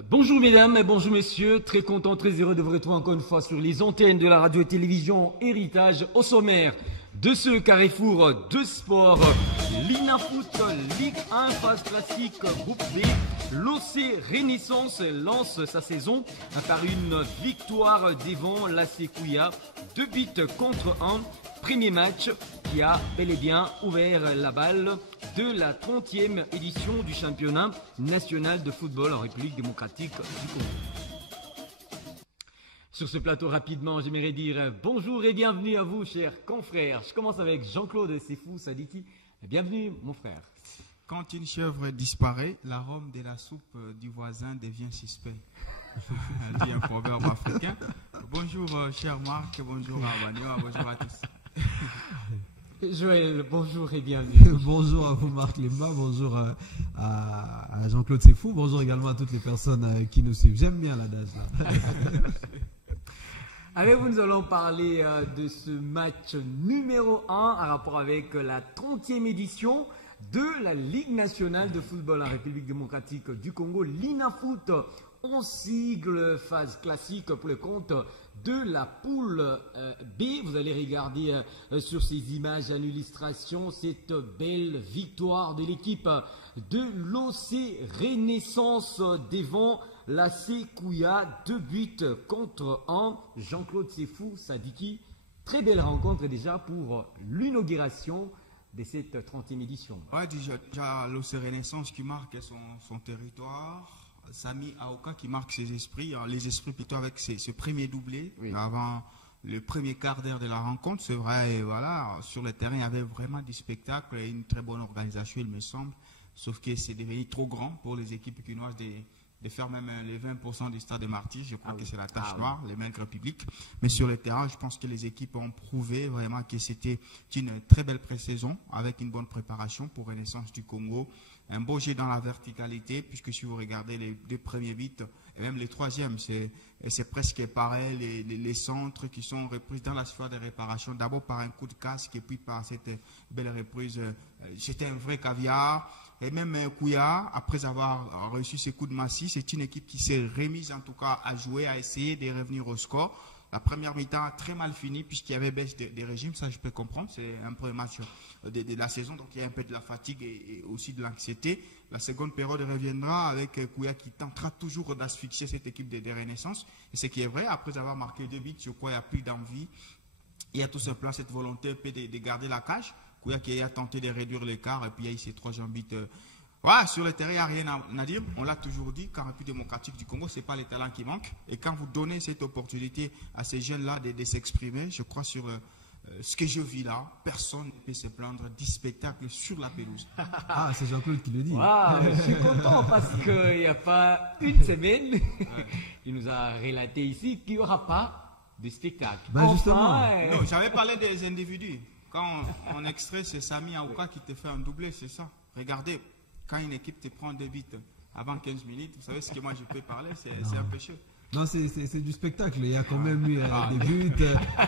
Bonjour mesdames et bonjour messieurs, très content, très heureux de vous retrouver encore une fois sur les antennes de la radio et télévision Héritage. Au sommaire de ce carrefour de sport, l'INAFoot Ligue 1 phase classique groupe B, l'OC Renaissance lance sa saison par une victoire devant l'AC Kouya, 2 buts contre 1. Premier match qui a bel et bien ouvert la balle de la 30e édition du championnat national de football en République démocratique du Congo. Sur ce plateau, rapidement, j'aimerais dire bonjour et bienvenue à vous, chers confrères. Je commence avec Jean-Claude Sefou Sadiki. Bienvenue, mon frère. Quand une chèvre disparaît, l'arôme de la soupe du voisin devient suspect. Dit un proverbe africain. Bonjour, cher Marc, bonjour à Banio, bonjour à tous. Joël, bonjour et bienvenue. Bonjour à vous Marc Lemba, bonjour à Jean-Claude Sefou, bonjour également à toutes les personnes qui nous suivent. J'aime bien l'adage là. Avec vous, nous allons parler de ce match numéro 1 en rapport avec la 30e édition de la Ligue nationale de football en République démocratique du Congo, l'INAFoot, en sigle phase classique pour le compte de la poule B. Vous allez regarder sur ces images en illustration cette belle victoire de l'équipe de l'OC Renaissance devant l'AC Kouya, 2 buts contre 1. Jean-Claude Sefou Sadiki, très belle rencontre déjà pour l'inauguration de cette 30e édition. Ouais, déjà l'OC Renaissance qui marque son territoire. Sami Aoka qui marque ses esprits, les esprits plutôt avec ce premier doublé, oui, avant le premier quart d'heure de la rencontre. C'est vrai, et voilà, sur le terrain, il y avait vraiment du spectacle et une très bonne organisation, il me semble. Sauf que c'est devenu trop grand pour les équipes quinoises de faire même les 20% du stade de Martyrs. Je crois que c'est la tâche noire, les maigres publics. Mais sur le terrain, je pense que les équipes ont prouvé vraiment que c'était une très belle pré-saison avec une bonne préparation pour Renaissance du Congo. Un beau jeu dans la verticalité, puisque si vous regardez les 2 premiers buts, et même les 3e, c'est presque pareil, les centres qui sont repris dans la sphère de réparation, d'abord par un coup de casque et puis par cette belle reprise. C'était un vrai caviar. Et même Kouya, après avoir reçu ces coups de massif, c'est une équipe qui s'est remise en tout cas à jouer, à essayer de revenir au score. La première mi-temps a très mal fini puisqu'il y avait baisse des régimes, ça je peux comprendre, c'est un premier match de la saison, donc il y a un peu de la fatigue et aussi de l'anxiété. La seconde période reviendra avec Kouya qui tentera toujours d'asphyxier cette équipe de Renaissance. Et ce qui est vrai, après avoir marqué 2 buts, je crois qu'il n'y a plus d'envie. Il y a tout simplement cette volonté un peu de garder la cage. Kouya qui a tenté de réduire l'écart et puis il y a eu ces 3 jambites. Ouais, sur le terrain, il n'y a rien à dire. On l'a toujours dit, qu'en République démocratique du Congo, ce n'est pas les talents qui manquent. Et quand vous donnez cette opportunité à ces jeunes-là de s'exprimer, je crois sur ce que je vis là, personne ne peut se plaindre du spectacle sur la pelouse. Ah, c'est Jean-Claude qui le dit. Je suis content parce qu'il n'y a pas une semaine, il nous a relaté ici qu'il n'y aura pas de spectacle. Ben justement. Non, j'avais parlé des individus. Quand on extrait, c'est Sami Aouka qui te fait un doublé, c'est ça. Regardez. Quand une équipe te prend 2 buts avant 15 minutes, vous savez ce que moi je peux parler, c'est un peu chaud. Non, c'est du spectacle. Il y a quand même eu des buts.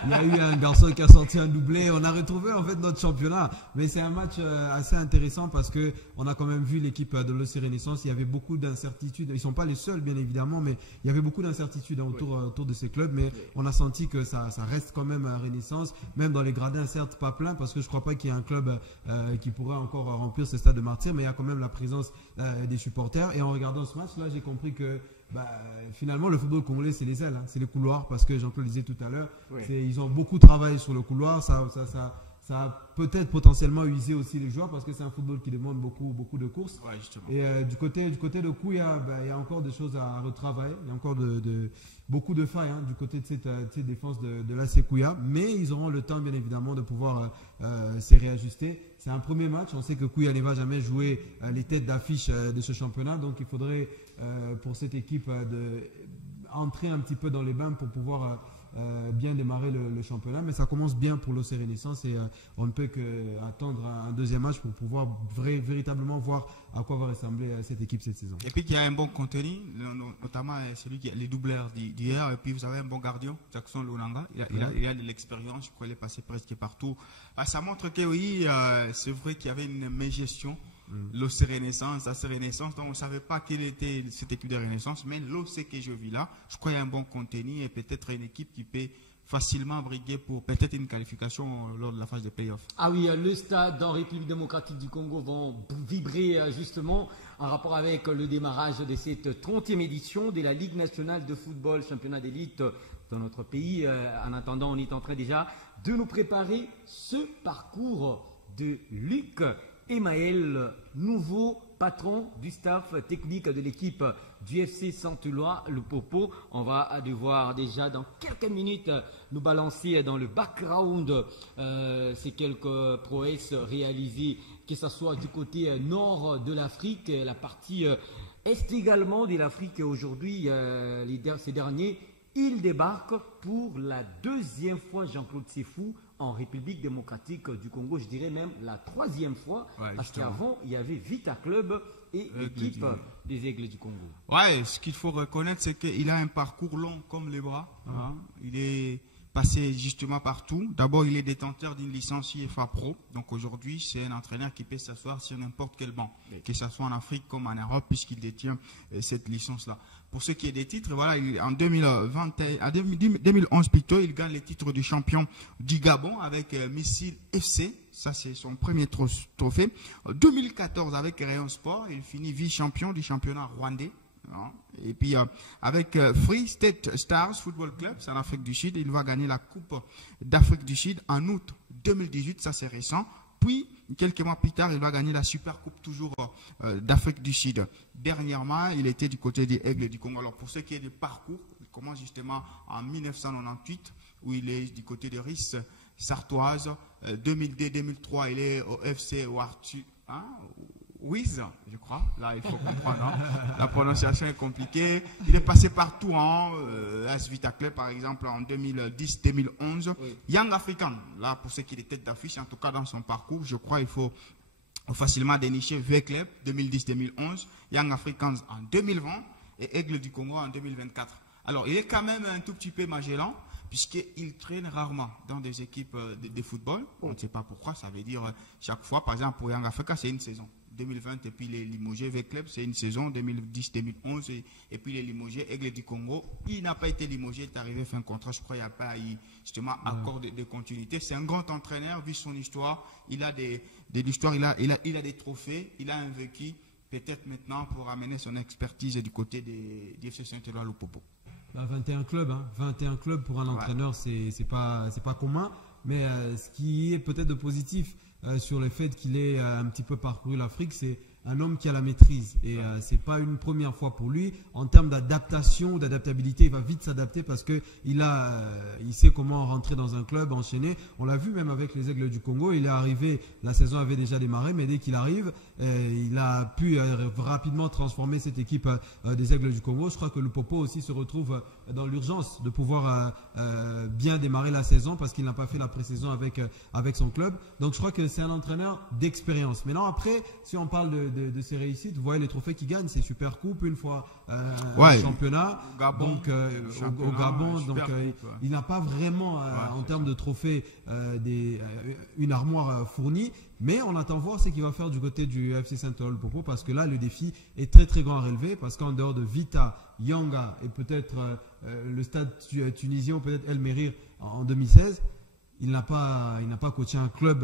Il y a eu un garçon qui a sorti un doublé. On a retrouvé en fait notre championnat. Mais c'est un match assez intéressant parce que on a quand même vu l'équipe de l'OC Renaissance. Il y avait beaucoup d'incertitudes. Ils sont pas les seuls, bien évidemment, mais il y avait beaucoup d'incertitudes autour de ces clubs. Mais on a senti que ça reste quand même à Renaissance, même dans les gradins, certes pas plein, parce que je crois pas qu'il y ait un club qui pourrait encore remplir ce stade de Martyrs. Mais il y a quand même la présence des supporters. Et en regardant ce match-là, j'ai compris que finalement le football congolais c'est les ailes, hein, c'est les couloirs, parce que Jean-Claude disait tout à l'heure, ils ont beaucoup travaillé sur le couloir, ça a peut-être potentiellement usé aussi les joueurs parce que c'est un football qui demande beaucoup de courses. Et du côté de Kouya, il y a encore des choses à retravailler, il y a encore beaucoup de failles du côté de cette défense de l'AC Kouya, mais ils auront le temps bien évidemment de pouvoir se réajuster. C'est un premier match, on sait que Kouya ne va jamais jouer les têtes d'affiche de ce championnat, donc il faudrait pour cette équipe entrer un petit peu dans les bains pour pouvoir bien démarrer le championnat, mais ça commence bien pour l'OC Renaissance et on ne peut qu'attendre un deuxième match pour pouvoir véritablement voir à quoi va ressembler cette équipe cette saison. Et puis il y a un bon contenu, notamment celui qui a les doubleurs d'hier, et puis vous avez un bon gardien, Jackson Lunanga, il a de l'expérience, je crois qu'il est passé presque partout. Ça montre que oui, c'est vrai qu'il y avait une mégestion l'OC Renaissance, AC Renaissance. Donc on ne savait pas quelle était cette équipe de Renaissance, mais l'OC que je vis là, je crois qu'il y a un bon contenu et peut-être une équipe qui peut facilement briguer pour peut-être une qualification lors de la phase de play-off. Ah oui, le stade en République démocratique du Congo va vibrer justement en rapport avec le démarrage de cette 30e édition de la Ligue nationale de football, championnat d'élite dans notre pays. En attendant, on est en train déjà de nous préparer ce parcours de Luc Emaël, nouveau patron du staff technique de l'équipe du FC Saint-Éloi, le Popo. On va devoir déjà dans quelques minutes nous balancer dans le background ces quelques prouesses réalisées, que ce soit du côté nord de l'Afrique, la partie est également de l'Afrique. Aujourd'hui, ces derniers, ils débarquent pour la deuxième fois, Jean-Claude Sefou, en République démocratique du Congo, je dirais même la troisième fois, parce qu'avant, il y avait Vita Club et l'équipe des Aigles du Congo. Ouais, ce qu'il faut reconnaître, c'est qu'il a un parcours long comme les bras. Hein. Il est passé justement partout. D'abord, il est détenteur d'une licence IFA Pro. Donc aujourd'hui, c'est un entraîneur qui peut s'asseoir sur n'importe quel banc, que ce soit en Afrique comme en Europe, puisqu'il détient cette licence-là. Pour ce qui est des titres, voilà, en 2011 plutôt, il gagne les titres du champion du Gabon avec Missile FC. Ça, c'est son premier trophée. En 2014, avec Rayon Sport, il finit vice-champion du championnat rwandais. Et puis avec Free State Stars Football Club, c'est en Afrique du Sud, il va gagner la Coupe d'Afrique du Sud en août 2018, ça c'est récent. Puis, quelques mois plus tard, il va gagner la Super Coupe toujours d'Afrique du Sud. Dernièrement, il était du côté des Aigles du Congo. Alors pour ce qui est du parcours, il commence justement en 1998, où il est du côté de Rice Sartoise. 2002-2003, il est au FC Ouartu. Wiz, je crois. Là, il faut comprendre. Hein. La prononciation est compliquée. Il est passé partout. AS Vita Club, par exemple, en 2010-2011. Oui. Young African, là, pour ceux qui est des têtes d'affiche, en tout cas dans son parcours, je crois qu'il faut facilement dénicher V-Club 2010-2011, Young Africans en 2020 et Aigle du Congo en 2024. Alors, il est quand même un tout petit peu Magellan, puisqu'il traîne rarement dans des équipes de football. On ne sait pas pourquoi, ça veut dire chaque fois, par exemple, pour Young Africa, c'est une saison. 2020 et puis les limogés V-Club, c'est une saison 2010-2011 et puis les limogés Aigle du Congo. Il n'a pas été limogé, il est arrivé fin contrat, je crois qu'il n'y a pas eu justement accord de continuité. C'est un grand entraîneur, vu son histoire, il a de l'histoire, il a des trophées, il a un vécu, peut-être maintenant pour amener son expertise du côté des FC Saint-Éloi Lupopo. 21 clubs, hein. 21 clubs pour un entraîneur, c'est pas commun, mais ce qui est peut-être de positif sur le fait qu'il ait un petit peu parcouru l'Afrique, c'est un homme qui a la maîtrise et c'est pas une première fois pour lui. En termes d'adaptation, d'adaptabilité, il va vite s'adapter parce que il sait comment rentrer dans un club, enchaîner. On l'a vu même avec les Aigles du Congo, il est arrivé, la saison avait déjà démarré, mais dès qu'il arrive, il a pu rapidement transformer cette équipe des Aigles du Congo. Je crois que le Popo aussi se retrouve dans l'urgence de pouvoir bien démarrer la saison parce qu'il n'a pas fait la pré-saison avec son club. Donc je crois que c'est un entraîneur d'expérience. Maintenant après, si on parle de ses réussites, vous voyez les trophées qu'il gagne, c'est Super Coupe une fois, un championnat, Gabon, donc au Gabon, donc il n'a pas vraiment en termes de trophées une armoire fournie, mais on attend voir ce qu'il va faire du côté du FC Saint-Éloi Lupopo parce que là le défi est très très grand à relever parce qu'en dehors de Vita, Yanga et peut-être le stade tunisien ou peut-être El Merir en 2016, il n'a pas coaché un club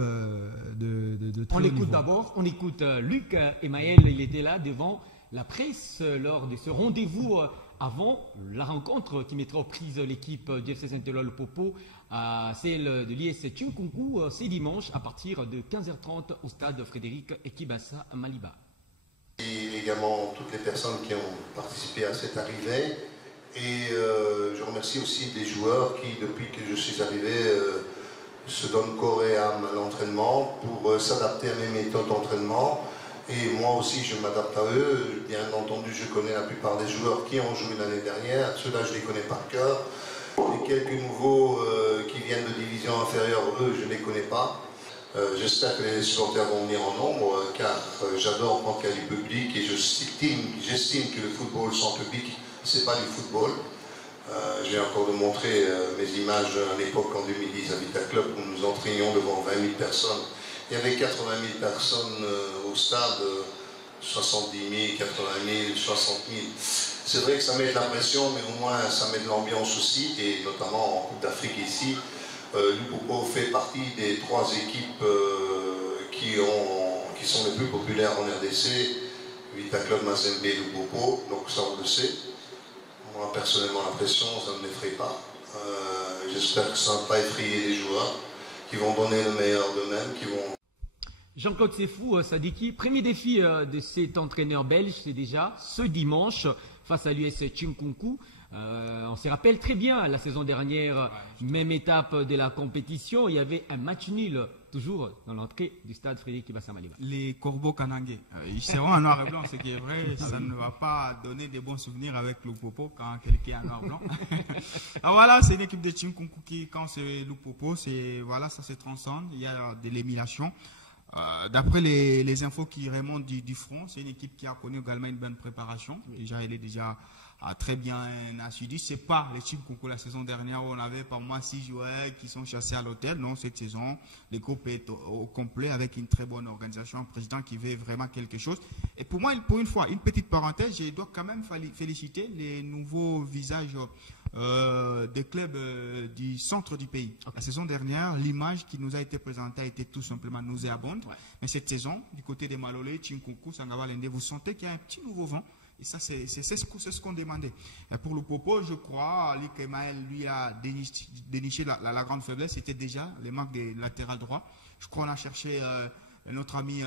de très haut niveau. On écoute Luc Emaël, il était là devant la presse lors de ce rendez-vous avant la rencontre qui mettra aux prises l'équipe du FC Saint-Éloi Lupopo, celle de l'IS Tchinkunku, c'est dimanche à partir de 15h30 au stade Frédéric Ekibassa à Maliba. Et également toutes les personnes qui ont participé à cette arrivée. Et je remercie aussi des joueurs qui, depuis que je suis arrivé, se donnent corps et âme à l'entraînement pour s'adapter à mes méthodes d'entraînement. Et moi aussi, je m'adapte à eux. Bien entendu, je connais la plupart des joueurs qui ont joué l'année dernière. Ceux-là, je les connais par cœur. Les quelques nouveaux qui viennent de division inférieure, eux, je ne les connais pas. J'espère que les supporters vont venir en nombre, car j'adore quand il y a du public et j'estime que le football sans public, c'est pas du football. J'ai encore de montrer mes images à l'époque en 2010 à Vita Club où nous entraînions devant 20 000 personnes. Il y avait 80 000 personnes au au stade, 70 000, 80 000, 60 000. C'est vrai que ça met de la pression, mais au moins ça met de l'ambiance aussi, et notamment en Coupe d'Afrique ici. Lupopo fait partie des 3 équipes qui sont les plus populaires en RDC. Vita Club, Mazembe et Lupopo, donc ça on le sait. Moi personnellement la pression, ça ne m'effraie pas. J'espère que ça ne va pas effrayer les joueurs, qui vont donner le meilleur d'eux-mêmes, qui vont... Jean-Claude Sefou, Sadiki, premier défi de cet entraîneur belge, c'est déjà ce dimanche face à l'US Chinkunku. On se rappelle très bien, la saison dernière, même étape de la compétition, il y avait un match nul, toujours dans l'entrée du stade Frédéric Kibasa-Maliba. Les corbeaux kanangés. Ils seront en noir et blanc, ce qui est vrai, ça ne va pas donner de bons souvenirs avec Lupopo quand quelqu'un est en noir et blanc. Alors voilà, c'est une équipe de Chinkunku qui, quand c'est Lupopo, voilà, ça se transcende, il y a de l'émulation. D'après les infos qui remontent du front, c'est une équipe qui a connu également une bonne préparation. Déjà, elle est déjà très bien assidue. C'est pas les Chinkunku la saison dernière où on avait par moi 6 joueurs qui sont chassés à l'hôtel. Non, cette saison, le groupe est au complet avec une très bonne organisation, un président qui veut vraiment quelque chose. Et pour moi, pour une fois, une petite parenthèse, je dois quand même féliciter les nouveaux visages des clubs du centre du pays. Okay. La saison dernière, l'image qui nous a été présentée a été tout simplement nauséabonde. Ouais. Mais cette saison, du côté des Malolé, Chinkunku, Sangaba Lende, vous sentez qu'il y a un petit nouveau vent. Et ça, c'est ce qu'on demandait. Et pour le Popo, je crois, Ali Kemael, lui, a déniché la grande faiblesse. C'était déjà les manques des latérales droits. Je crois qu'on a cherché notre ami...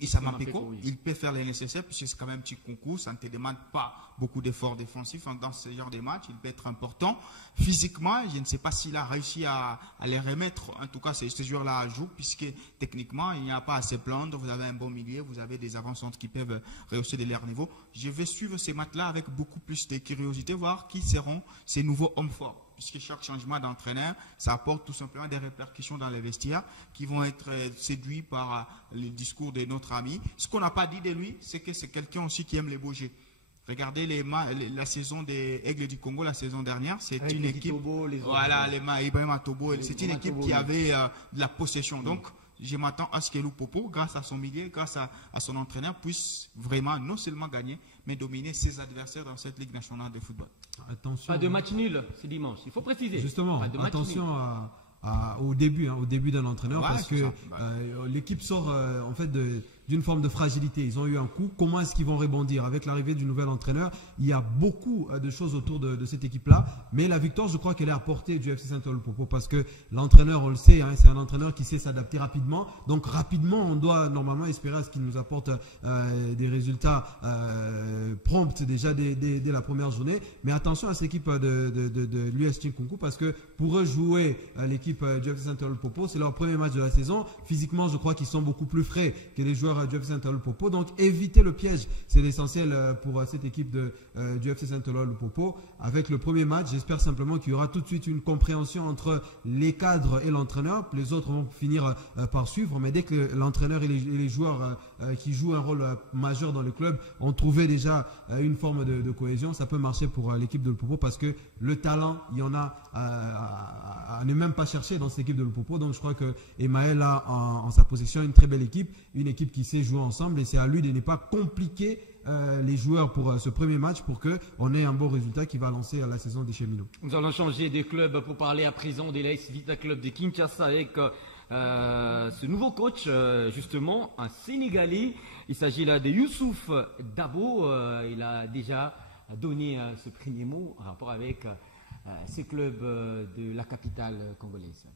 Issa Mapeko, oui. Il peut faire les nécessaires puisque c'est quand même un petit concours, ça ne te demande pas beaucoup d'efforts défensifs dans ce genre de match, il peut être important. Physiquement, je ne sais pas s'il a réussi à les remettre, en tout cas ces joueurs-là à jour, puisque techniquement, il n'y a pas à se plaindre, vous avez un bon milieu, vous avez des avancantes qui peuvent rehausser de leur niveau. Je vais suivre ces matchs-là avec beaucoup plus de curiosité, voir qui seront ces nouveaux hommes forts. Puisque chaque changement d'entraîneur, ça apporte tout simplement des répercussions dans les vestiaires qui vont être séduits par le discours de notre ami. Ce qu'on n'a pas dit de lui, c'est que c'est quelqu'un aussi qui aime les beaux jeux. Regardez la saison des Aigles du Congo la saison dernière, c'est une équipe. Tobo, voilà, Ibrahima Tobo, c'est une équipe qui avait de la possession. Donc, je m'attends à ce que Lupopo, grâce à son milieu, grâce à son entraîneur, puisse vraiment non seulement gagner, mais dominer ses adversaires dans cette Ligue nationale de football. Attention. Pas de match nul ce dimanche, il faut préciser. Justement, attention au début d'un entraîneur, ouais, parce que l'équipe sort en fait d'une forme de fragilité. Ils ont eu un coup. Comment est-ce qu'ils vont rebondir avec l'arrivée du nouvel entraîneur? Il y a beaucoup de choses autour de cette équipe-là. Mais la victoire, je crois qu'elle est à portée du FC Saint-Olo-Popo parce que l'entraîneur, on le sait, hein, c'est un entraîneur qui sait s'adapter rapidement. Donc rapidement, on doit normalement espérer à ce qu'il nous apporte des résultats prompts déjà dès la première journée. Mais attention à cette équipe de l'US Chinkunku parce que pour eux jouer l'équipe du FC Saint-Olo-Popo, c'est leur premier match de la saison. Physiquement, je crois qu'ils sont beaucoup plus frais que les joueurs du FC Saint-Olo-Popo. Donc éviter le piège, c'est l'essentiel pour cette équipe du FC Saint-Olo-Popo. Avec le premier match, j'espère simplement qu'il y aura tout de suite une compréhension entre les cadres et l'entraîneur. Les autres vont finir par suivre, mais dès que l'entraîneur et les joueurs qui jouent un rôle majeur dans le club ont trouvé déjà une forme de cohésion, ça peut marcher pour l'équipe de Lupopo parce que le talent, il y en a à ne même pas chercher dans cette équipe de Lupopo. Donc je crois que Emmaël a en sa possession une très belle équipe, une équipe qui sait jouer ensemble et c'est à lui de ne pas compliquer les joueurs pour ce premier match pour qu'on ait un bon résultat qui va lancer la saison des cheminots. Nous allons changer de club pour parler à présent de l'AS Vita Club de Kinshasa avec ce nouveau coach, justement, un Sénégalais. Il s'agit là de Youssouf Dabo. Il a déjà donné ce premier mot en rapport avec ce club de la capitale congolaise.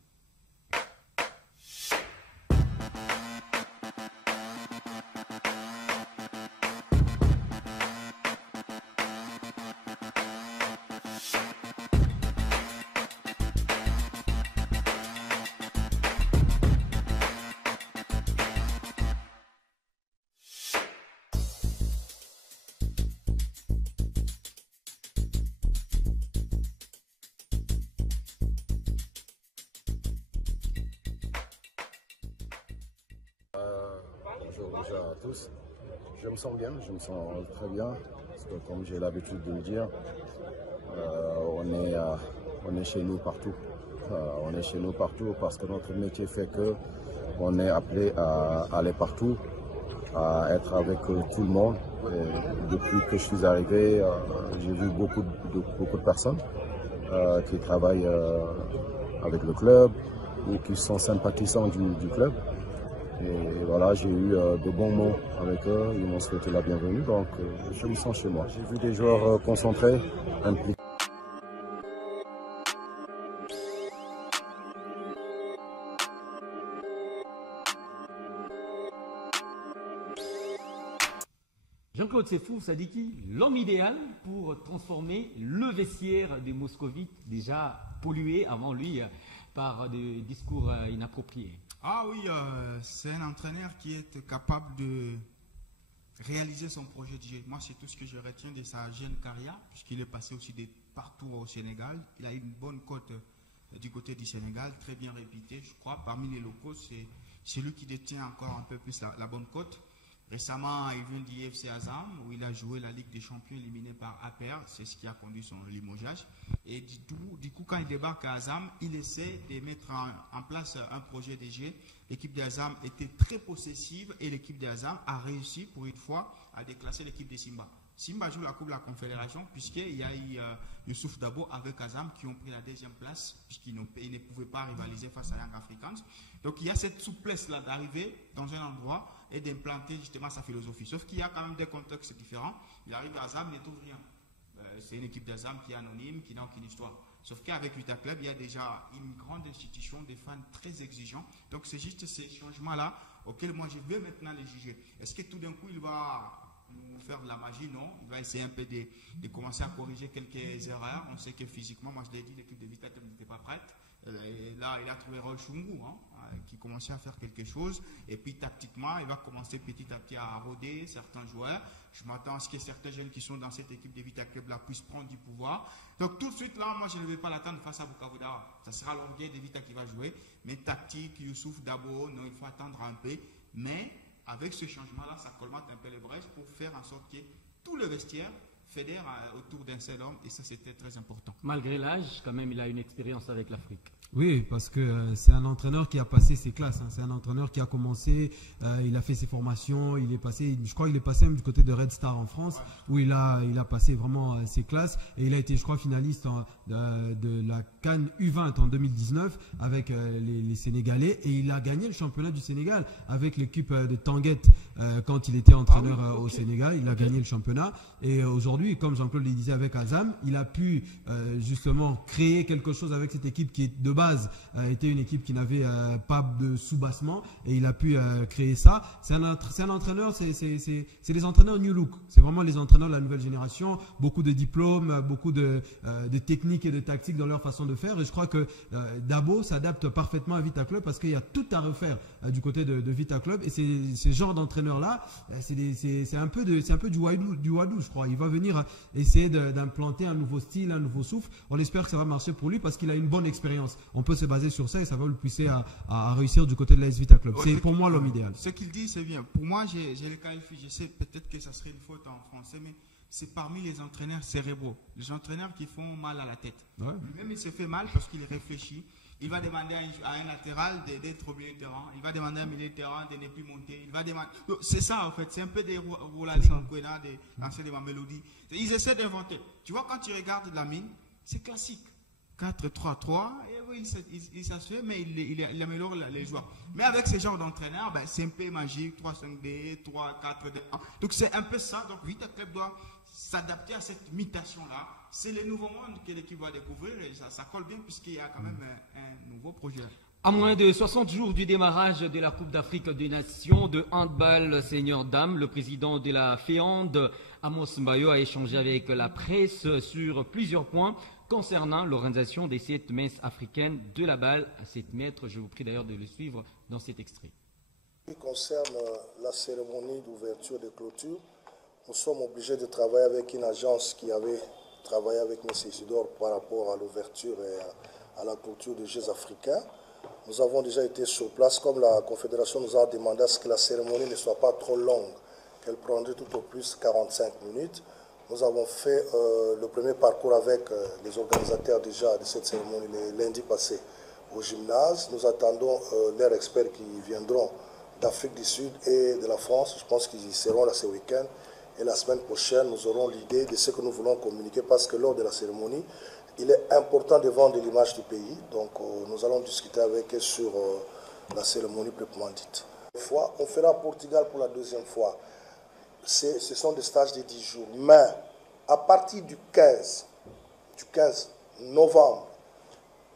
Bonjour déjà à tous. Je me sens bien, je me sens très bien, parce que comme j'ai l'habitude de le dire, on est chez nous partout. On est chez nous partout parce que notre métier fait que on est appelé à aller partout, à être avec tout le monde. Et depuis que je suis arrivé, j'ai vu beaucoup de personnes qui travaillent avec le club ou qui sont sympathisants du club. Et voilà, j'ai eu de bons mots avec eux, ils m'ont souhaité la bienvenue, donc je me sens chez moi. J'ai vu des joueurs concentrés, impliqués. Jean-Claude Sefou Sadiki, l'homme idéal pour transformer le vestiaire des Moscovites, déjà pollué avant lui par des discours inappropriés. Ah oui, c'est un entraîneur qui est capable de réaliser son projet de jeu. Moi, c'est tout ce que je retiens de sa jeune carrière, puisqu'il est passé aussi partout au Sénégal. Il a une bonne cote du côté du Sénégal, très bien réputé, je crois. Parmi les locaux, c'est lui qui détient encore un peu plus la bonne cote. Récemment, il vient du FC Azam, où il a joué la Ligue des Champions éliminé par APR. C'est ce qui a conduit son limogeage. Et du coup, quand il débarque à Azam, il essaie de mettre en place un projet de jeu. L'équipe d'Azam était très possessive et l'équipe d'Azam a réussi pour une fois à déclasser l'équipe de Simba. Simba joue la Coupe de la Confédération puisqu'il y a eu Youssouf Dabo avec Azam qui ont pris la deuxième place puisqu'ils ne pouvaient pas rivaliser face à Young Africans. Donc il y a cette souplesse-là d'arriver dans un endroit et d'implanter justement sa philosophie. Sauf qu'il y a quand même des contextes différents. Il arrive à Azam, il ne trouve rien. C'est une équipe d'Azam qui est anonyme, qui n'a aucune histoire. Sauf qu'avec Vita Club, il y a déjà une grande institution, des fans très exigeants. Donc c'est juste ces changements-là auxquels moi je veux maintenant les juger. Est-ce que tout d'un coup il va nous faire de la magie? Non. Il va essayer un peu de commencer à corriger quelques erreurs. On sait que physiquement, moi je l'ai dit, l'équipe de Vita Club n'était pas prête. Et là, il a trouvé Roy Chungu, qui commençait à faire quelque chose. Et puis, tactiquement, il va commencer petit à petit à rôder certains joueurs. Je m'attends à ce que certains jeunes qui sont dans cette équipe de Vita Club là puissent prendre du pouvoir. Donc, tout de suite, là, moi, je ne vais pas l'attendre face à Bukavu Dawa. Ça sera l'orgueil de Vita qui va jouer. Mais tactique, Youssouf Dabo, non, il faut attendre un peu. Mais avec ce changement-là, ça colmate un peu les brèches pour faire en sorte que tout le vestiaire fédère autour d'un seul homme, et ça c'était très important. Malgré l'âge, quand même, il a une expérience avec l'Afrique. Oui, parce que c'est un entraîneur qui a passé ses classes. C'est un entraîneur qui a commencé, il a fait ses formations, il est passé, je crois qu'il est passé même du côté de Red Star en France, où il a passé vraiment ses classes, et il a été, je crois, finaliste de la CAN U20 en 2019 avec les Sénégalais, et il a gagné le championnat du Sénégal avec l'équipe de Tanguette quand il était entraîneur au Sénégal. Il a gagné le championnat, et aujourd'hui, comme Jean-Claude le disait avec Azam, il a pu justement créer quelque chose avec cette équipe qui de base était une équipe qui n'avait pas de sous-bassement, et il a pu créer ça. C'est un entraîneur, c'est les entraîneurs New Look, c'est vraiment les entraîneurs de la nouvelle génération, beaucoup de diplômes, beaucoup de techniques et de tactiques dans leur façon de faire, et je crois que Dabo s'adapte parfaitement à Vita Club parce qu'il y a tout à refaire du côté de Vita Club, et ces genres d'entraîneurs-là, c'est un peu du Wadou, je crois. Il va venir essayer d'implanter un nouveau style, un nouveau souffle. On espère que ça va marcher pour lui parce qu'il a une bonne expérience. On peut se baser sur ça et ça va le pousser à réussir du côté de l'AS Vita Club. C'est pour moi l'homme idéal. Ce qu'il dit, c'est bien. Pour moi, j'ai le qualifié. Je sais peut-être que ça serait une faute en français, mais c'est parmi les entraîneurs cérébraux, les entraîneurs qui font mal à la tête. Ouais. Lui-même, il se fait mal parce qu'il réfléchit. Il va demander à un latéral d'être au milieu de terrain. Il va demander à un milieu de terrain de ne plus monter. Il va demander. C'est ça, en fait. C'est un peu des Rolandin Mkwena, des lancers de ma mélodie. Ils essaient d'inventer. Tu vois, quand tu regardes la mine, c'est classique. 4-3-3, et oui, il s'assure, mais il améliore les joueurs. Mais avec ce genre d'entraîneur, ben, c'est un peu magique, 3-5-D, 3-4-D. Donc c'est un peu ça. Donc Vita Club doit s'adapter à cette mutation-là. C'est le nouveau monde que l'équipe va découvrir, et ça colle bien puisqu'il y a quand même un nouveau projet. À moins de 60 jours du démarrage de la Coupe d'Afrique des Nations de handball senior dames, le président de la FEAND, Amos Mbayo, a échangé avec la presse sur plusieurs points concernant l'organisation des 7 messes africaines de la balle à 7 mètres. Je vous prie d'ailleurs de le suivre dans cet extrait. En ce qui concerne la cérémonie d'ouverture et de clôture, nous sommes obligés de travailler avec une agence qui avait travaillé avec M. Isidore par rapport à l'ouverture et à la clôture des Jeux africains. Nous avons déjà été sur place, comme la Confédération nous a demandé à ce que la cérémonie ne soit pas trop longue, qu'elle prendrait tout au plus 45 minutes. Nous avons fait le premier parcours avec les organisateurs déjà de cette cérémonie le lundi passé. au gymnase. Nous attendons leurs experts qui viendront d'Afrique du Sud et de la France. Je pense qu'ils y seront là ce week-end. Et la semaine prochaine, nous aurons l'idée de ce que nous voulons communiquer parce que lors de la cérémonie, il est important de vendre l'image du pays. Donc nous allons discuter avec eux sur la cérémonie proprement dite. On fera Portugal pour la deuxième fois. Ce sont des stages de 10 jours. Mais à partir du 15 novembre,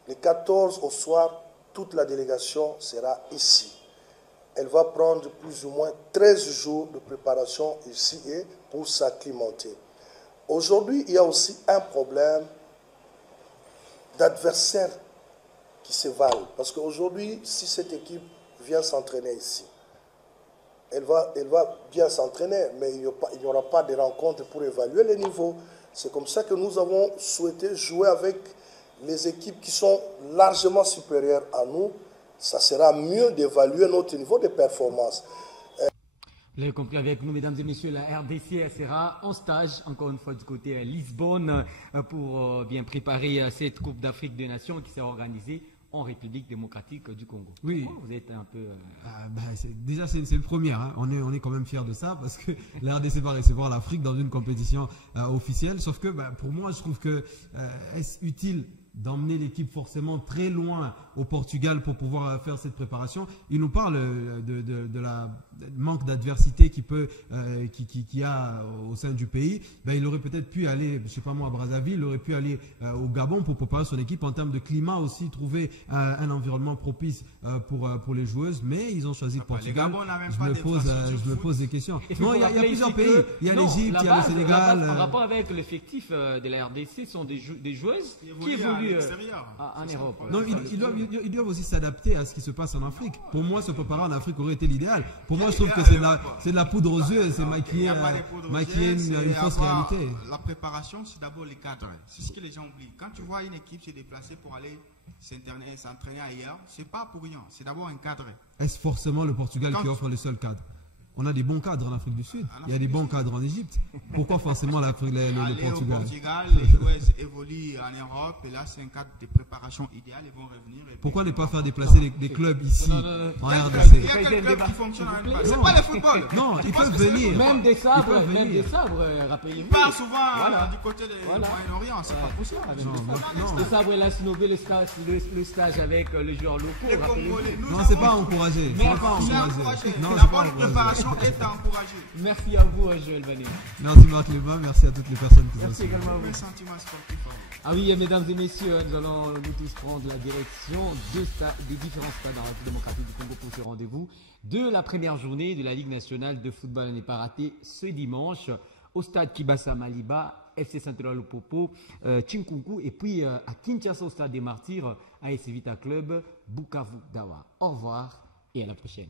le 14 au soir, toute la délégation sera ici. Elle va prendre plus ou moins 13 jours de préparation ici et pour s'acclimater. Aujourd'hui, il y a aussi un problème d'adversaires qui se valent. Parce qu'aujourd'hui, si cette équipe vient s'entraîner ici, elle va bien s'entraîner, mais il n'y aura pas de rencontre pour évaluer les niveaux. C'est comme ça que nous avons souhaité jouer avec les équipes qui sont largement supérieures à nous. Ça sera mieux d'évaluer notre niveau de performance. Vous l'avez compris avec nous, mesdames et messieurs, la RDC sera en stage, encore une fois, du côté à Lisbonne, pour bien préparer cette Coupe d'Afrique des Nations qui sera organisée en République démocratique du Congo. Oui. Pourquoi vous êtes un peu... Déjà, c'est le premier. Hein. On est quand même fiers de ça parce que la RDC va recevoir l'Afrique dans une compétition officielle. Sauf que pour moi, je trouve que est-ce utile d'emmener l'équipe forcément très loin au Portugal pour pouvoir faire cette préparation. Il nous parle de la manque d'adversité qu'il y a au sein du pays. Il aurait peut-être pu aller, je sais pas moi, à Brazzaville, il aurait pu aller au Gabon pour préparer son équipe en termes de climat aussi, trouver un environnement propice pour les joueuses, mais ils ont choisi le Portugal. Je me pose des questions. Non, il y a plusieurs pays. Il y a l'Égypte, il y a le Sénégal. Par rapport avec l'effectif de la RDC, sont des joueuses qui évoluent en Europe. Non, ils doivent aussi s'adapter à ce qui se passe en Afrique. Pour moi, se préparer en Afrique aurait été l'idéal. Pour moi, je trouve que c'est de la poudre aux yeux, c'est maquiller une fausse réalité. La préparation, c'est d'abord les cadres. C'est ce que les gens oublient. Quand tu vois une équipe se déplacer pour aller s'entraîner ailleurs, c'est pas pour rien. C'est d'abord un cadre. Est-ce forcément le Portugal qui offre le seul cadre? On a des bons cadres en Afrique du Sud. Il y a des bons cadres en Égypte. Pourquoi forcément le Portugal? Au Portugal, les joueuses évoluent en Europe et là, c'est un cadre de préparation idéal. Ils vont revenir. Pourquoi ne pas faire déplacer des clubs ici en RDC? Il y a quel club qui fonctionne en RDC? C'est pas le football. Non, ils peuvent venir. Même des sabres, rappelez-vous. Ils partent souvent du côté du Moyen-Orient. C'est pas possible. Des sabres, elle a snobé le stage avec les joueurs locaux. Non, c'est pas encouragé. D'abord, la préparation est encouragée. Merci à vous, Joël Vané. Merci Marc Lebas, merci à toutes les personnes qui merci également à vous. Le sentiment sportif. Ah oui, mesdames et messieurs, nous allons nous tous prendre la direction des différents stades en République démocratique du Congo pour ce rendez-vous de la première journée de la Ligue nationale de football à ne pas rater ce dimanche au stade Kibasa Maliba, FC Central Lupopo, Chinkunku et puis à Kinshasa au stade des Martyrs, AS Vita Club, Bukavu Dawa. Au revoir et à la prochaine.